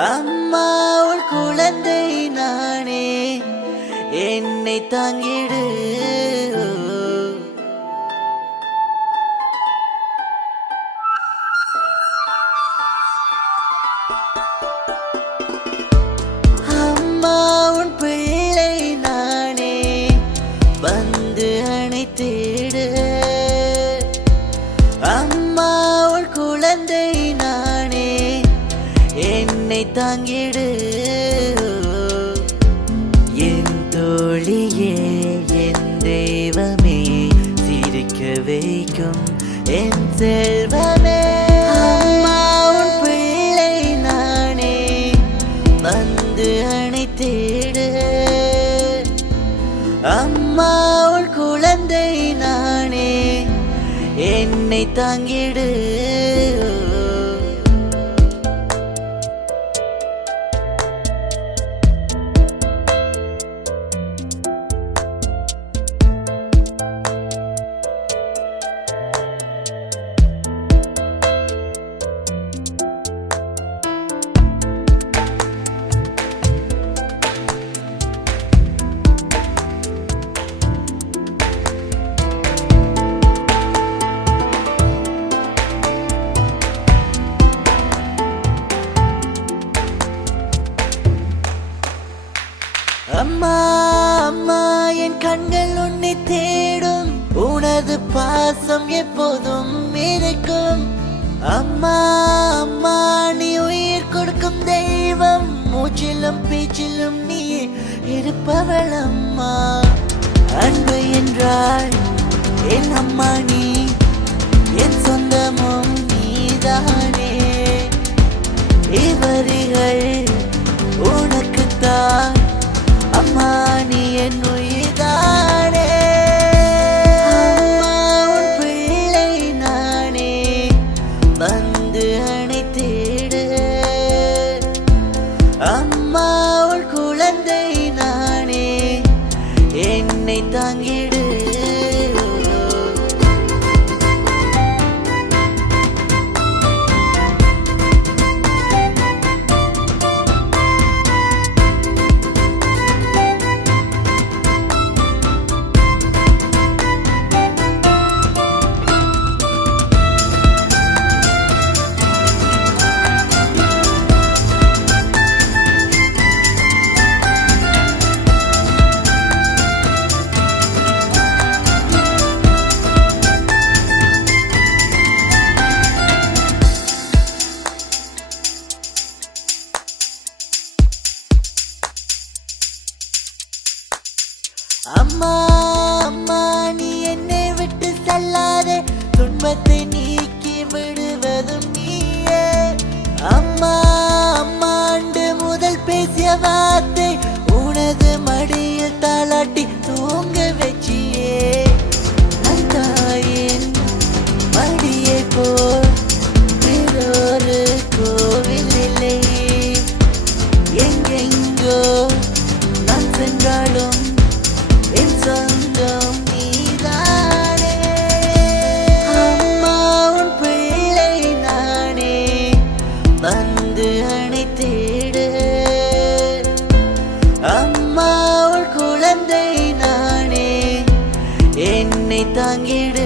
அம்மா உன் குழந்தை நானே, என்னை தாங்கிடு. அம்மா உன் பிள்ளை நானே, வந்து அணைத்திடு. அம்மா உன் குழந்தை நானே, என்னை தாங்கிடு. என் தோழியே, என் தெய்வமே, சிரிக்க வைக்கும் என் செல்வமே. அம்மா உன் பிள்ளை நானே, வந்து அணைத்திடு. அம்மா உன் குழந்தை நானே, என்னை தாங்கிடு. அம்மா அம்மா, என் கண்கள் உன்னை தேடும், உனது பாசம் எப்போதும் இருக்கும். அம்மா அம்மா, நீ உயிர் கொடுக்கும் தெய்வம், மூச்சிலும் பேச்சிலும் நீ இருப்பவள் அம்மா. அன்பு என்றால் என் அம்மா நீ, என் சொந்தமும் நீதானே. இவரிகள் உனக்குத்தான் அம்மா, நீ என் உயிர்தானே. அம்மா உன் பிள்ளை நானே, வந்து அணைத்திடு. அம்மா உன் குழந்தை நானே, என்னை தாங்கிடு. அம்மா அம்மா, நீ என்னை விட்டு செல்லாதே, துன்பத்தை நீக்கி விடுவதும் நீயே. அம்மா அம்மா, ஆண்டு முதல் பேசிய வார்த்தை, உனது மடியில் தாளாட்டி தூங்க வச்சியே. தாயின் மடியை போல் வேறொரு கோவில் இல்லை. எங்கெங்கோ நான் சென்றாலும் என் சொந்தம் நீதானே. அம்மா உன் பிள்ளை நானே, வந்து அணைத்திடு. அம்மா உன் குழந்தை நானே, என்னை தாங்கிடு.